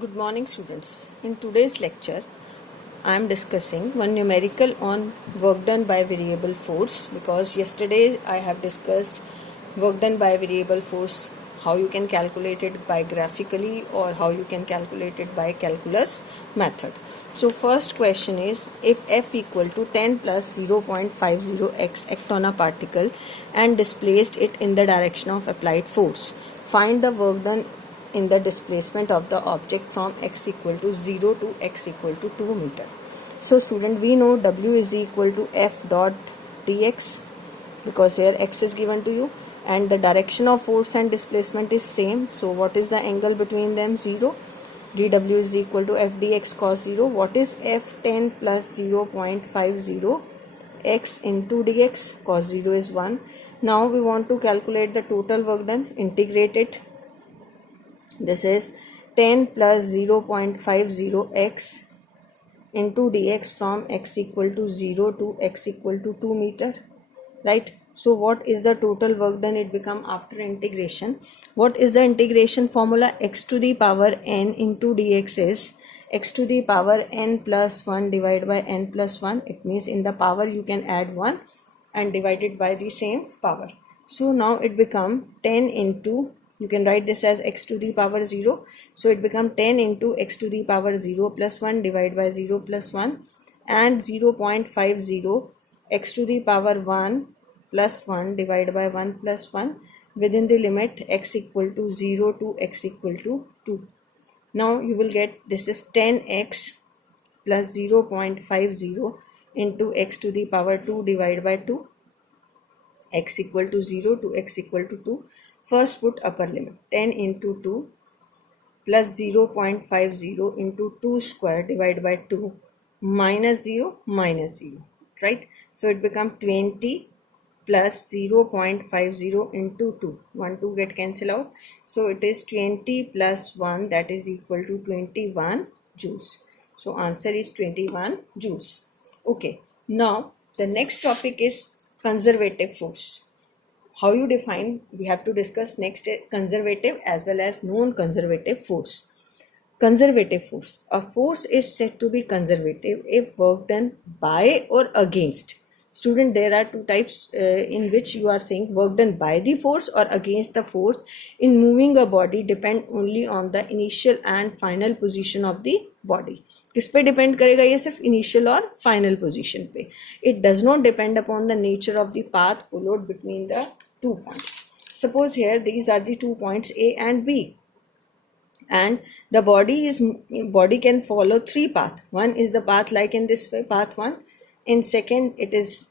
Good morning, students. In today's lecture, I am discussing one numerical on work done by variable force, because yesterday I have discussed work done by variable force, how you can calculate it by graphically or how you can calculate it by calculus method. So first question is, if F equal to 10 plus 0.50x act on a particle and displaced it in the direction of applied force, find the work done in the displacement of the object from x equal to 0 to x equal to 2 meter. So student, we know W is equal to F dot dx, because here x is given to you and the direction of force and displacement is same. So what is the angle between them? 0. dw is equal to F dx cos 0. What is F 10 plus 0.50 x into dx? Cos 0 is 1. Now we want to calculate the total work done. Integrate it. This is 10 plus 0.50x into dx from x equal to 0 to x equal to 2 meter, right? So what is the total work done? It become after integration. What is the integration formula? X to the power n into dx is x to the power n plus 1 divided by n plus 1. It means in the power you can add 1 and divide it by the same power. So now it become 10 into, you can write this as x to the power 0. So it become 10 into x to the power 0 plus 1 divided by 0 plus 1 and 0.50 x to the power 1 plus 1 divided by 1 plus 1 within the limit x equal to 0 to x equal to 2. Now you will get this is 10x plus 0.50 into x to the power 2 divided by 2, x equal to 0 to x equal to 2. First put upper limit, 10 into 2 plus 0.50 into 2 square divided by 2 minus 0, right? So it becomes 20 plus 0.50 into 2. 1, 2 get cancel out. So it is 20 plus 1, that is equal to 21 joules. So answer is 21 joules. Okay. Now the next topic is conservative force. How you define? We have to discuss next conservative as well as non-conservative force. Conservative force. A force is said to be conservative if work done by or against. Student, there are two types in which you are saying work done by the force or against the force in moving a body depend only on the initial and final position of the body. किस पे depend करेगा ये? सिर्फ initial और final position पे. It does not depend upon the nature of the path followed between the 2 points. Suppose here these are the 2 points A and B, and the body can follow 3 paths. One is the path like in this way, path 1. In second it is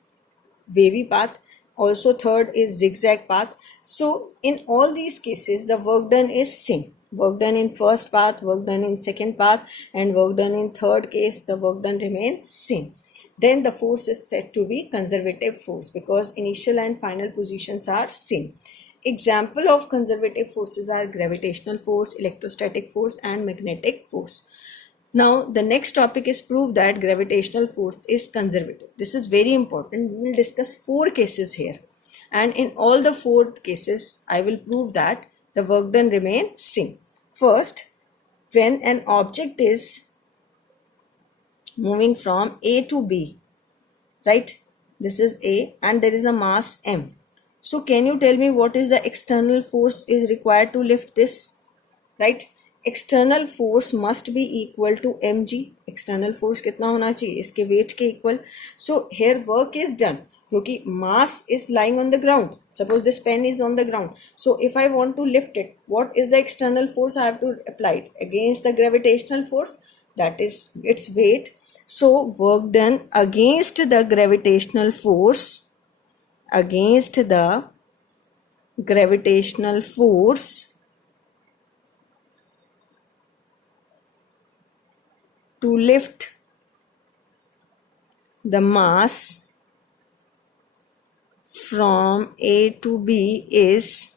wavy path. Also third is zigzag path. So in all these cases the work done is same. Work done in first path, work done in second path, and work done in third case, the work done remains same. Then the force is said to be conservative force because initial and final positions are same. Example of conservative forces are gravitational force, electrostatic force, and magnetic force. Now the next topic is prove that gravitational force is conservative. This is very important. We will discuss 4 cases here, and in all the 4 cases I will prove that the work done remains same. First, when an object is moving from A to B, right? This is A and there is a mass M. So can you tell me what is the external force is required to lift this, right? External force must be equal to mg. External force कितना होना चाहिए? इसके weight के equal. So here work is done क्योंकि mass is lying on the ground. Suppose this pen is on the ground. So if I want to lift it, what is the external force I have to apply against the gravitational force? That is its weight. So work done against the gravitational force, to lift the mass from A to B is,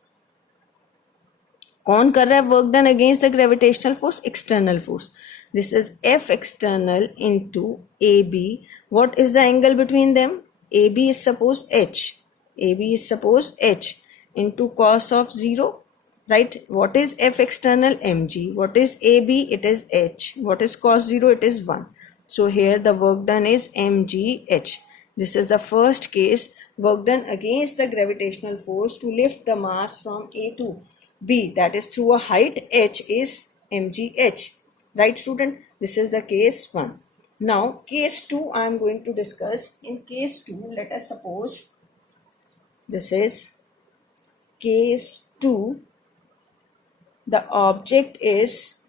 कौन कर रहा है work done against the gravitational force? External force. This is F external into AB. What is the angle between them? AB is suppose H. AB is suppose H into cos of 0 right? What is F external? Mg. What is AB? It is H. What is cos 0? It is 1. So here the work done is mgh. This is the first case, work done against the gravitational force to lift the mass from A to B, that is through a height h, is mgh. Right, student? This is the case 1. Now case 2 I am going to discuss. In case 2, let us suppose this is case 2. The object is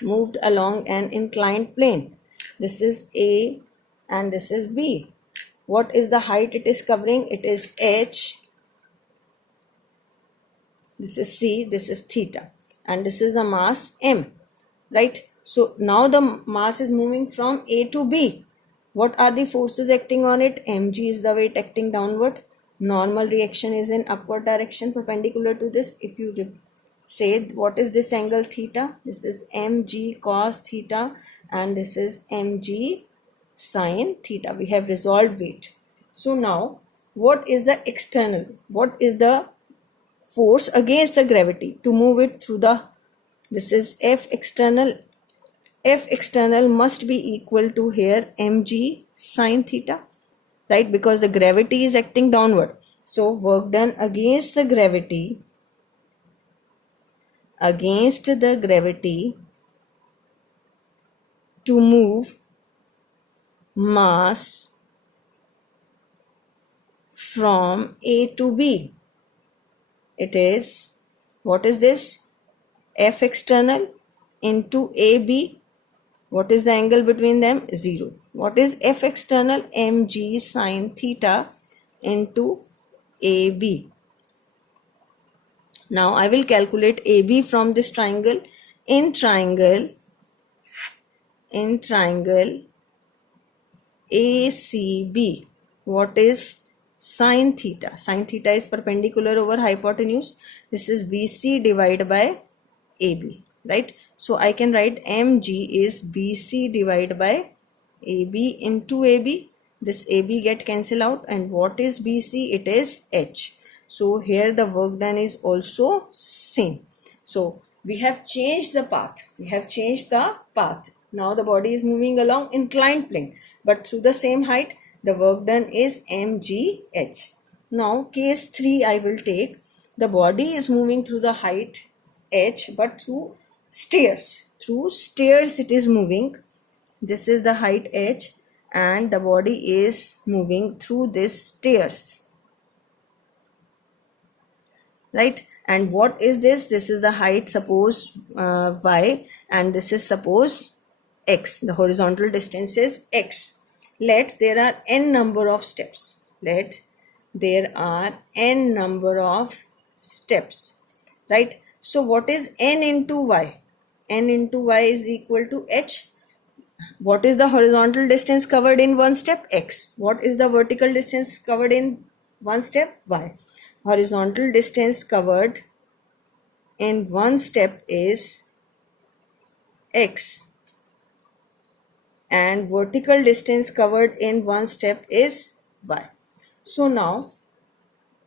moved along an inclined plane. This is A and this is B. What is the height it is covering? It is h. This is c, this is theta, and this is a mass m, right? So now the mass is moving from A to B. What are the forces acting on it? Mg is the weight acting downward. Normal reaction is in upward direction perpendicular to this. If you say what is this angle theta? This is mg cos theta and this is mg sin theta. We have resolved weight. So now what is the external? What is the force against the gravity to move it through the, this is F external. F external must be equal to here mg sin theta, right? Because the gravity is acting downward. So work done against the gravity, to move mass from A to B. It is, what is this? F external into AB. What is the angle between them? 0. What is F external? mg sin theta into AB. Now I will calculate AB from this triangle. In triangle ACB, what is sin theta? Sin theta is perpendicular over hypotenuse. This is BC divided by AB, right? So I can write mg is BC divided by AB into AB. This AB get cancelled out, and what is BC? It is H. So here the work done is also same. So we have changed the path. Now the body is moving along inclined plane, but through the same height. The work done is mgh. Now case 3 I will take. The body is moving through the height h, but through stairs. It is moving. This is the height h and the body is moving through these stairs, right? And what is this? This is the height, suppose y, and this is suppose x. The horizontal distance is x. Let there are n number of steps. Right? So what is n into y? N into y is equal to h. What is the horizontal distance covered in one step? X. What is the vertical distance covered in one step? Y. Horizontal distance covered in one step is x and vertical distance covered in one step is y. So now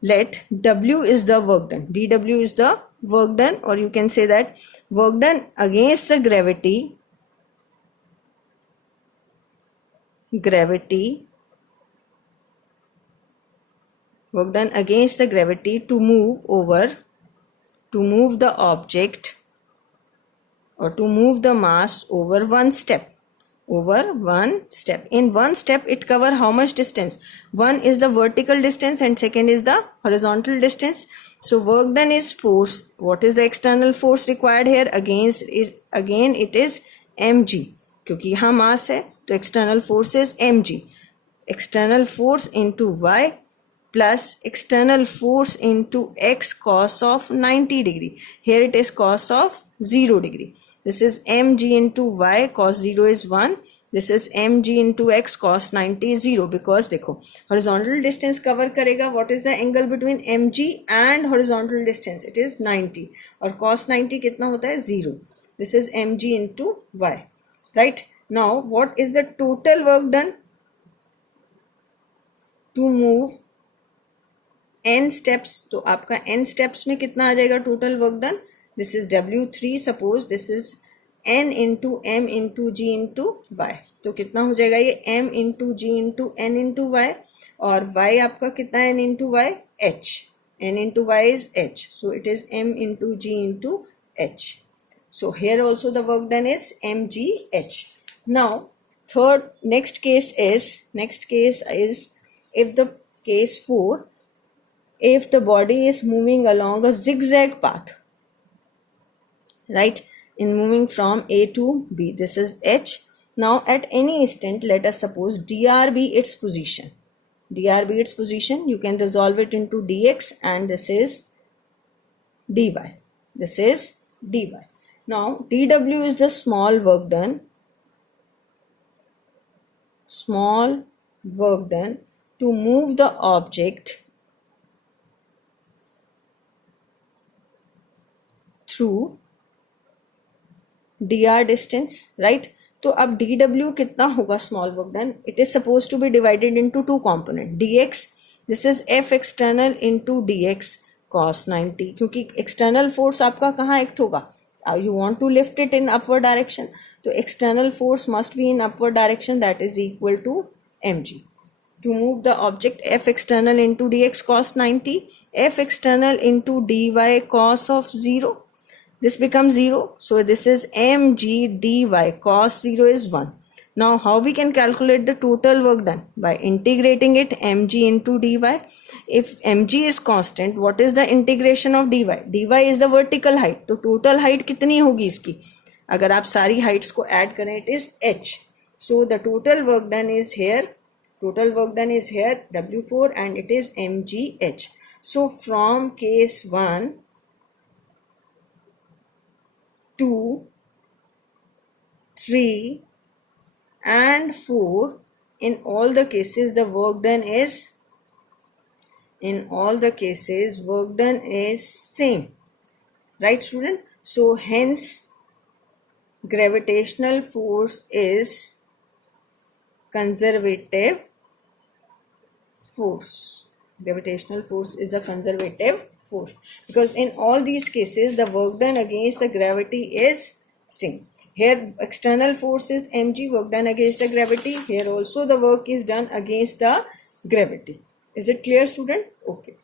let W is the work done. dW is the work done, or you can say that work done against the gravity work done against the gravity to move the object or to move the mass over one step. In one step it cover how much distance? One is the vertical distance and second is the horizontal distance. So work done is force. What is the external force required here? Again it is mg. क्योंकि यहाँ mass है तो external force is mg. External force into y plus external force into x cos of 90 degree. Here it is cos of 0 degree. This is mg into y, cos 0 is 1. This is mg into x, cos 90 is 0. Because देखो horizontal distance cover करेगा. What is the angle between mg and horizontal distance? It is 90. और cos 90 कितना होता है? 0. This is mg into y. Right? Now what is the total work done? To move n steps, तो आपका n steps में कितना आ जाएगा total work done? This is W3, suppose this is n into m into g into y, तो कितना हो जाएगा ये m into g into n into y, और y आपका कितना n into y? h. n into y is h, so it is m into g into h. So here also the work done is mgh. Now next case is if the case 4, if the body is moving along a zigzag path, right, in moving from A to B, this is h. Now at any instant, let us suppose dr be its position. Dr be its position, you can resolve it into dx, and this is dy. This is dy. Now dw is the small work done to move the object through dr distance, right? तो अब dw कितना होगा small work done? It is supposed to be divided into two component, dx, this is f external into dx cos 90, क्योंकि external force आपका कहाँ act होगा? You want to lift it in upward direction, तो external force must be in upward direction, that is equal to mg. To move the object, f external into dx cos 90, f external into dy cos of 0, this becomes 0, so this is mg dy, cos 0 is 1. Now how we can calculate the total work done? By integrating it mg into dy. If mg is constant, what is the integration of dy? dy is the vertical height, तो total height कितनी होगी इसकी? अगर आप सारी heights को add करें, it is h. So the total work done is here W4, and it is mgh. So from case 1 2, 3 and 4, in all the cases work done is same, right student? So hence gravitational force is conservative force. Gravitational force is a conservative force, because in all these cases the work done against the gravity is same. Here external force is mg, work done against the gravity. Here also the work is done against the gravity. Is it clear student? Okay.